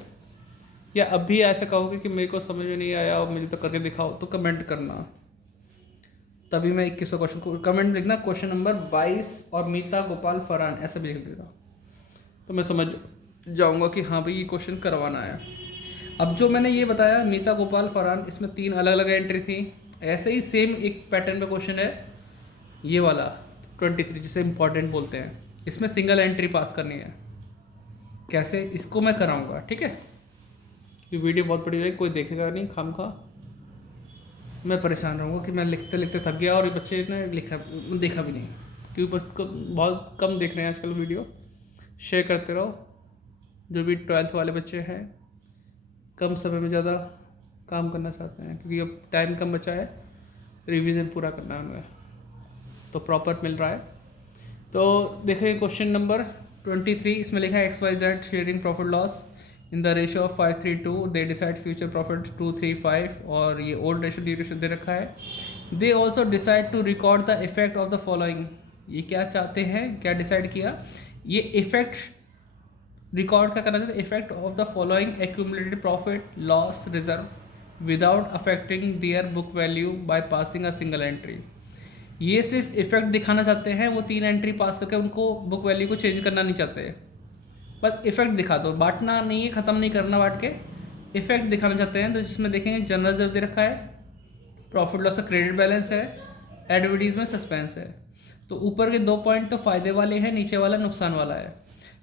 या अब भी ऐसे कहोगे कि मेरे को समझ में नहीं आया और मुझे तो करके दिखाओ, तो कमेंट करना, तभी मैं 21 क्वेश्चन को कमेंट लिखना क्वेश्चन नंबर 22 और मीता, गोपाल, फरहान ऐसे भी लिख देना, तो मैं समझ जाऊंगा कि हाँ भाई ये क्वेश्चन करवाना है। अब जो मैंने ये बताया मीता, गोपाल, फरहान, इसमें 3 अलग अलग एंट्री थी। ऐसे ही सेम एक पैटर्न पे क्वेश्चन है ये वाला 23 जिसे इंपॉर्टेंट बोलते हैं, इसमें सिंगल एंट्री पास करनी है। कैसे? इसको मैं कराऊंगा, ठीक है। ये वीडियो बहुत बड़ी है, कोई देखेगा नहीं, खामखा मैं परेशान रहूँगा कि मैं लिखते लिखते थक गया और ये बच्चे ने देखा भी नहीं, क्योंकि बहुत कम देख रहे हैं आजकल वीडियो। शेयर करते रहो, जो भी 12th वाले बच्चे हैं कम समय में ज़्यादा काम करना चाहते हैं, क्योंकि अब टाइम कम बचा है, रिवीजन पूरा करना है उन्हें, तो प्रॉपर मिल रहा है। तो देखिए क्वेश्चन नंबर 23, इसमें लिखा है XYZ sharing profit loss in the ratio of 5:3 they decide future profit 2:3 और ये ओल्ड रेशो डी रेशो दे रखा है। They also decide to record the effect of the following. ये क्या चाहते हैं, क्या डिसाइड किया? ये इफेक्ट रिकॉर्ड क्या करना चाहते हैं? Effect of the following accumulated profit loss reserve without affecting their book value by passing a single entry. ये सिर्फ इफेक्ट दिखाना चाहते हैं, वो 3 एंट्री पास करके उनको बुक वैल्यू को चेंज करना नहीं चाहते, बस इफेक्ट दिखा दो, बांटना नहीं है, ख़त्म नहीं करना बांट के, इफेक्ट दिखाना चाहते हैं। तो जिसमें देखेंगे जनरल रिजर्व दे रखा है, प्रॉफिट लॉस का क्रेडिट बैलेंस है, एडवर्टीजमेंट सस्पेंस है। तो ऊपर के 2 पॉइंट तो फ़ायदे वाले हैं, नीचे वाला नुकसान वाला है।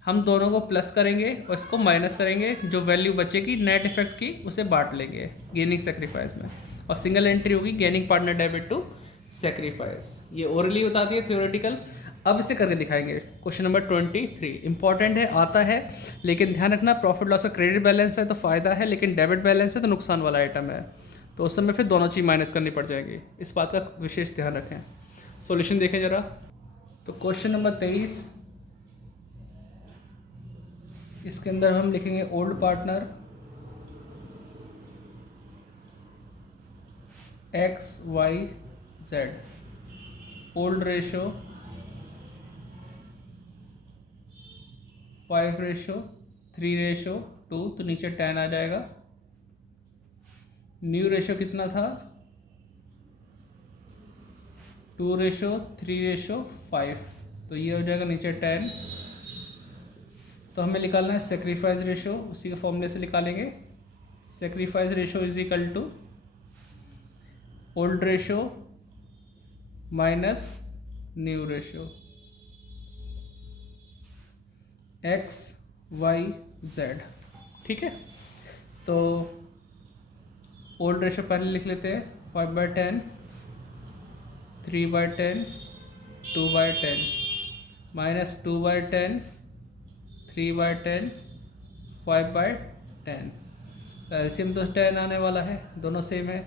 हम दोनों को प्लस करेंगे और इसको माइनस करेंगे, जो वैल्यू बचेगी नेट इफेक्ट की उसे बांट लेंगे गेनिंग सेक्रीफाइस में, और सिंगल एंट्री होगी gaining partner debit to sacrifice. ये ओरली बता दिए, थ्योरेटिकल। अब इसे करके दिखाएंगे। क्वेश्चन नंबर 23 इंपॉर्टेंट है, आता है, लेकिन ध्यान रखना प्रॉफिट लॉस का क्रेडिट बैलेंस है तो फ़ायदा है, लेकिन डेबिट बैलेंस है तो नुकसान वाला आइटम है, तो उस समय फिर दोनों चीज़ माइनस करनी पड़ जाएगी। इस बात का विशेष ध्यान रखें। सॉल्यूशन देखें जरा। तो क्वेश्चन नंबर 23, इसके अंदर हम लिखेंगे old partner X Y Z, old ratio 5:3:2, तो नीचे 10 आ जाएगा। न्यू रेशो कितना था? 2:3:5, तो ये हो जाएगा नीचे 10। तो हमें निकालना है सेक्रीफाइस रेशो, उसी के फॉर्मूले से निकालेंगे। Sacrifice ratio is equal to old ratio minus new ratio X Y Z. ठीक है, तो ओल्ड रेशो पहले लिख लेते हैं, 5/10, 3/10, 2/10, माइनस 2/10, 3/10, 5/10। एलसीएम तो 10 आने वाला है, दोनों सेम है,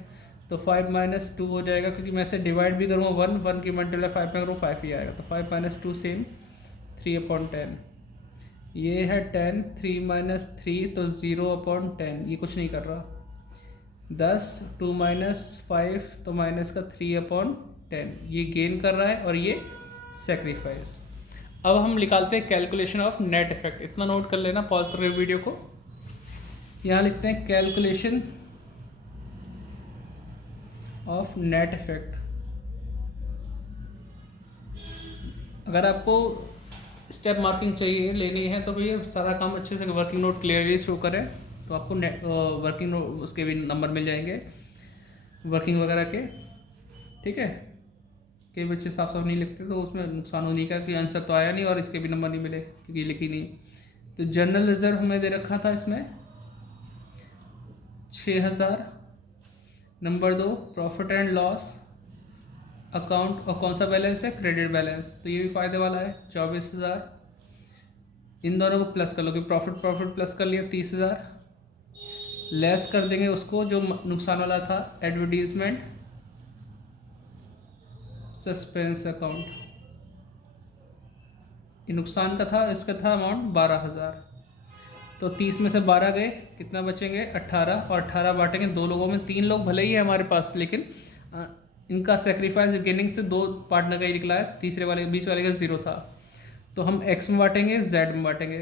तो 5 - 2 हो जाएगा, क्योंकि मैं इसे डिवाइड भी करूँगा 1 की मल्टीप्लाई 5 में करूँ 5 ही आएगा, तो 5 - 2 सेम 3/10। ये है 10, 3 - 3 तो 0/10, ये कुछ नहीं कर रहा। 10, 2 - 5 तो माइनस का 3/10, ये गेन कर रहा है और ये सेक्रीफाइस। अब हम निकालते हैं कैलकुलेशन ऑफ नेट इफेक्ट। इतना नोट कर लेना, पॉज कर वीडियो को। यहाँ लिखते हैं कैलकुलेशन ऑफ नेट इफेक्ट। अगर आपको स्टेप मार्किंग चाहिए लेनी है तो भैया सारा काम अच्छे से वर्किंग नोट क्लियरली शो करें, तो आपको वर्किंग नोट उसके भी नंबर मिल जाएंगे वर्किंग वगैरह के। ठीक है, कई बच्चे साफ साफ नहीं लिखते तो उसमें नुकसान होने का कि आंसर तो आया नहीं और इसके भी नंबर नहीं मिले क्योंकि लिखी नहीं। तो जनरल रिजर्व हमें दे रखा था इसमें 6000। Number 2 profit and loss account, और कौन सा बैलेंस है? क्रेडिट बैलेंस, तो ये भी फ़ायदे वाला है 24,000। इन दोनों को प्लस कर लो कि प्रॉफिट प्लस कर लिया 30,000, लेस कर देंगे उसको जो नुकसान वाला था, एडवर्टीजमेंट सस्पेंस अकाउंट, ये नुकसान का था, इसका था अमाउंट 12,000। तो 30 में से 12 गए, कितना बचेंगे? 18, और 18 बांटेंगे 2 लोगों में। 3 लोग भले ही है हमारे पास, लेकिन इनका सेक्रीफाइस गेनिंग से 2 पार्टनर का ही निकला है, तीसरे वाले बीच वाले का 0 था। तो हम x में बांटेंगे, z में बांटेंगे,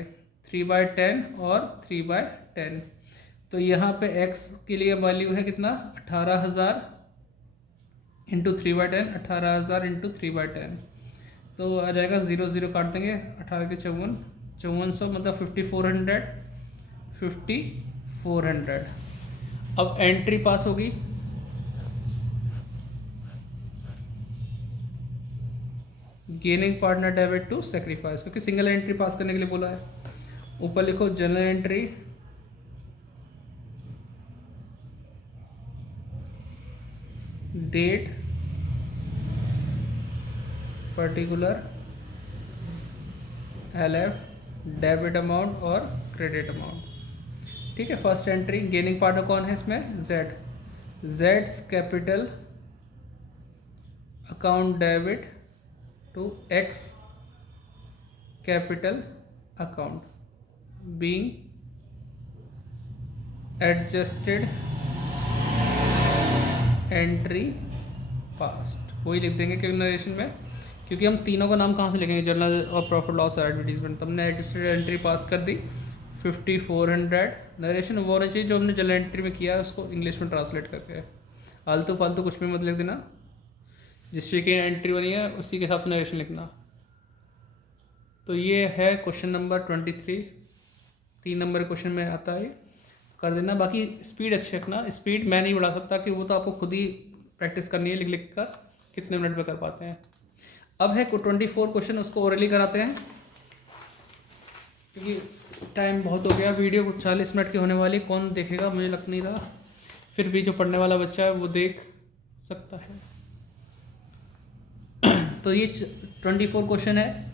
3/10 और 3/10। तो यहाँ पे x के लिए वैल्यू है कितना? 18,000 इंटू 3/10, 18,000 इंटू 3/10, तो आ जाएगा 0 0 काट देंगे, 18 के 54, 5400 मतलब 5400, 5400। अब एंट्री पास होगी, gaining partner debit to sacrifice, क्योंकि सिंगल एंट्री पास करने के लिए बोला है। ऊपर लिखो journal entry, date, particular, LF, debit amount और क्रेडिट अमाउंट। ठीक है, फर्स्ट एंट्री गेनिंग पार्टनर कौन है इसमें? Z, Z's capital account debit to X capital account being adjusted entry past। वही लिख देंगे क्योंकि नरेशन में, क्योंकि हम तीनों का नाम कहाँ से लिखेंगे? जर्नल और प्रॉफिट लॉस और एडवर्टीजमेंट। तो हमने एडजस्टेड एंट्री पास कर दी 5400। नरेशन वो होना चाहिए जो हमने जर्नल एंट्री में किया है उसको इंग्लिश में ट्रांसलेट करके, आलतू फालतू कुछ भी मत लिख देना, जिस की एंट्री बनी है उसी के हिसाब से नरेशन लिखना। तो ये है क्वेश्चन नंबर 23, 3 नंबर क्वेश्चन में आता है, कर देना। बाकी स्पीड अच्छी रखना, स्पीड मैं नहीं बढ़ा सकता कि वो तो आपको खुद ही प्रैक्टिस करनी है लिख लिख कर कितने मिनट में कर पाते हैं। अब है 24 क्वेश्चन, उसको ओरली कराते हैं क्योंकि टाइम बहुत हो गया। वीडियो 40 मिनट की होने वाली, कौन देखेगा मुझे लग नहीं रहा, फिर भी जो पढ़ने वाला बच्चा है वो देख सकता है। तो ये 24 क्वेश्चन है।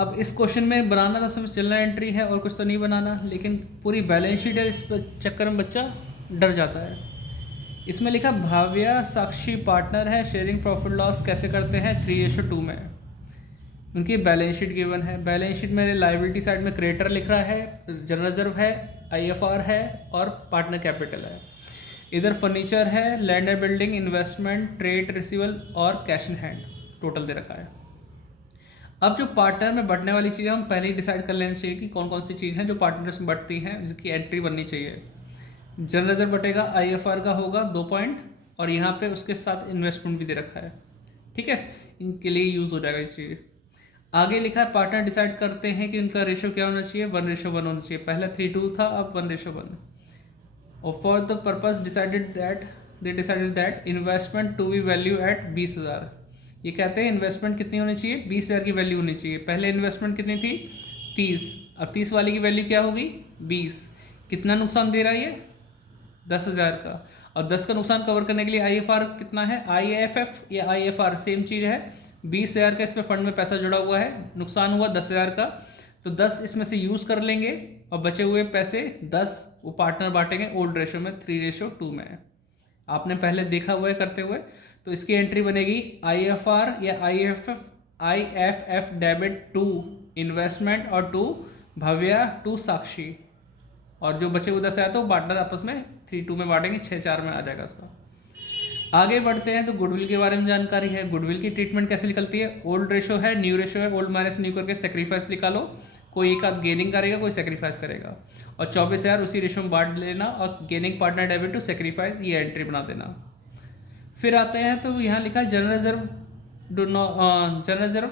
अब इस क्वेश्चन में बनाना तो सब जनरल एंट्री है और कुछ तो नहीं बनाना, लेकिन पूरी बैलेंस शीट है, इस चक्कर में बच्चा डर जाता है। इसमें लिखा भाव्या साक्षी पार्टनर है, शेयरिंग प्रॉफिट लॉस कैसे करते हैं 3:2 में। उनकी बैलेंस शीट गिवन है। बैलेंस शीट में लायबिलिटी साइड में क्रेडिटर लिख रहा है, जनरल रिजर्व है, IFR है और पार्टनर कैपिटल है। इधर फर्नीचर है, land and building, investment, trade रिसीवल और कैश इन हैंड टोटल दे रखा है। अब जो पार्टनर में बंटने वाली चीज़ें हम पहले ही डिसाइड कर लेना चाहिए कि कौन कौन सी चीज़ हैं जो पार्टनर्स में बंटती हैं, जिसकी एंट्री बननी चाहिए। जनरल रिजर्व बटेगा, IFR का होगा 2 पॉइंट और यहाँ पे उसके साथ इन्वेस्टमेंट भी दे रखा है। ठीक है, इनके लिए यूज़ हो जाएगा ये चीज़। आगे लिखा है पार्टनर डिसाइड करते हैं कि उनका रेशो क्या होना चाहिए, 1:1 होना चाहिए। पहले 3:2 था, अब 1:1। और for the purpose decided that investment to be value at 20,000। ये कहते हैं इन्वेस्टमेंट कितनी होनी चाहिए, 20,000 की वैल्यू होनी चाहिए। पहले इन्वेस्टमेंट कितनी थी, 30, अब 30 वाली की वैल्यू क्या होगी, 20। कितना नुकसान दे रहा है ये, 10,000 का। और 10 का नुकसान कवर करने के लिए IFR कितना है, IFF या IFR सेम चीज़ है। 20,000 का इसमें फंड में पैसा जुड़ा हुआ है, नुकसान हुआ 10,000 का, तो 10 इसमें से यूज़ कर लेंगे और बचे हुए पैसे 10 वो पार्टनर बांटेंगे ओल्ड रेशो में, 3:2 में। आपने पहले देखा हुआ है करते हुए। तो इसकी एंट्री बनेगी IFR या IFF डेबिट टू इन्वेस्टमेंट और टू भव्या टू साक्षी, और जो बचे हुए 10,000 तो पार्टनर आपस में 3:2 में बांटेंगे, 6:4 में आ जाएगा उसका। आगे बढ़ते हैं तो गुडविल के बारे में जानकारी है। गुडविल की ट्रीटमेंट कैसे निकलती है, ओल्ड रेशो है, न्यू रेशो है, ओल्ड माइनस न्यू करके सेक्रीफाइस निकालो। कोई एक आध गेनिंग करेगा, कोई सेक्रीफाइस करेगा, और 24,000 उसी रेशो में बांट लेना और gaining partner debit to sacrifice, ये एंट्री बना देना। फिर आते हैं तो यहाँ लिखा general reserve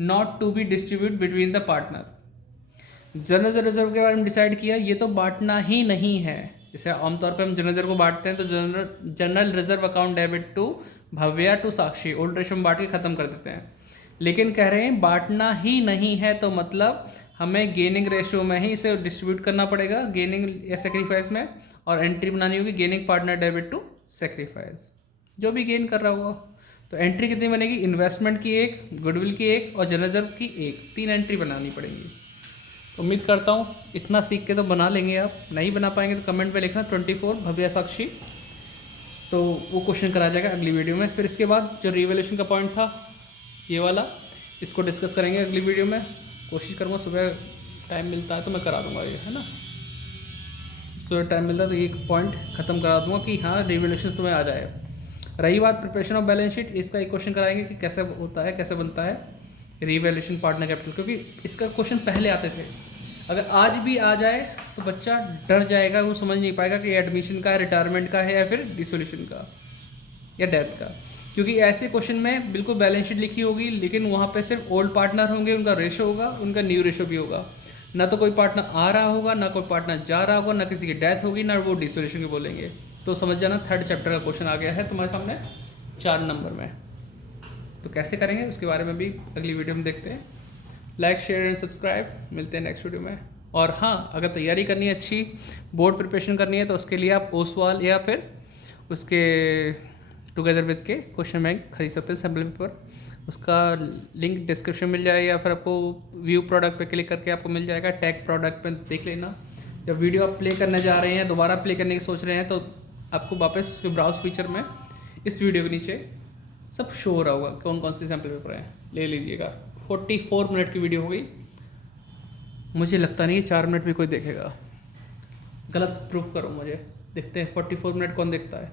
not to be distribute between the partner. General reserve के बारे में डिसाइड किया, ये तो बांटना ही नहीं है। जैसे आमतौर पे हम जनरल रिजर्व को बांटते हैं तो general reserve account debit to Bhavya to Sakshi old ratio में बांट के खत्म कर देते हैं। लेकिन कह रहे हैं बांटना ही नहीं है, तो मतलब हमें गेनिंग रेशो में ही इसे डिस्ट्रीब्यूट करना पड़ेगा, गेनिंग या सेक्रीफाइस में, और एंट्री बनानी होगी gaining partner debit to sacrifice, जो भी गेन कर रहा होगा। तो एंट्री कितनी बनेगी, इन्वेस्टमेंट की एक, गुडविल की एक और जनरल रिजर्व की एक, 3 एंट्री बनानी पड़ेगी। उम्मीद करता हूँ इतना सीख के तो बना लेंगे आप। नहीं बना पाएंगे तो कमेंट में लिखना 24 भव्या साक्षी, तो वो क्वेश्चन करा जाएगा अगली वीडियो में। फिर इसके बाद जो रिवैल्यूएशन का पॉइंट था ये वाला, इसको डिस्कस करेंगे अगली वीडियो में। कोशिश करूँगा सुबह टाइम मिलता है तो मैं करा दूँगा ये, है ना। सुबह टाइम मिलता है तो एक पॉइंट खत्म करा दूँगा कि हाँ रिवैल्यूएशन तुम्हें आ जाए। रही बात प्रिपरेशन ऑफ बैलेंस शीट, इसका एक क्वेश्चन कराएंगे कि कैसे होता है, कैसे बनता है रिवैल्यूएशन पार्टनर कैपिटल, क्योंकि इसका क्वेश्चन पहले आते थे। अगर आज भी आ जाए तो बच्चा डर जाएगा, वो समझ नहीं पाएगा कि एडमिशन का है, रिटायरमेंट का है या फिर डिसोल्यूशन का या डेथ का। क्योंकि ऐसे क्वेश्चन में बिल्कुल बैलेंस शीट लिखी होगी, लेकिन वहाँ पे सिर्फ ओल्ड पार्टनर होंगे, उनका रेशो होगा, उनका न्यू रेशो भी होगा। ना तो कोई पार्टनर आ रहा होगा, ना कोई पार्टनर जा रहा होगा, ना किसी की डेथ होगी, ना वो डिसोल्यूशन की बोलेंगे। तो समझ जाना 3rd चैप्टर का क्वेश्चन आ गया है तुम्हारे सामने 4 नंबर में। तो कैसे करेंगे उसके बारे में भी अगली वीडियो में देखते हैं। लाइक शेयर एंड सब्सक्राइब, मिलते हैं नेक्स्ट वीडियो में। और हाँ, अगर तैयारी करनी है, अच्छी बोर्ड प्रिपरेशन करनी है, तो उसके लिए आप ओसवाल या फिर उसके टुगेदर विद के क्वेश्चन बैंक खरीद सकते हैं, सैम्पल पेपर। उसका लिंक डिस्क्रिप्शन मिल जाएगा, या फिर आपको व्यू प्रोडक्ट पे क्लिक करके आपको मिल जाएगा, टैग प्रोडक्ट पे देख लेना। जब वीडियो आप प्ले करने जा रहे हैं, दोबारा प्ले करने की सोच रहे हैं, तो आपको वापस उसके ब्राउज फीचर में इस वीडियो के नीचे सब शो हो रहा होगा कौन कौन से सैम्पल पेपर हैं, ले लीजिएगा। 44 मिनट की वीडियो हो गई, मुझे लगता नहीं 4 मिनट भी कोई देखेगा। गलत प्रूफ करो मुझे, देखते हैं 44 मिनट कौन देखता है।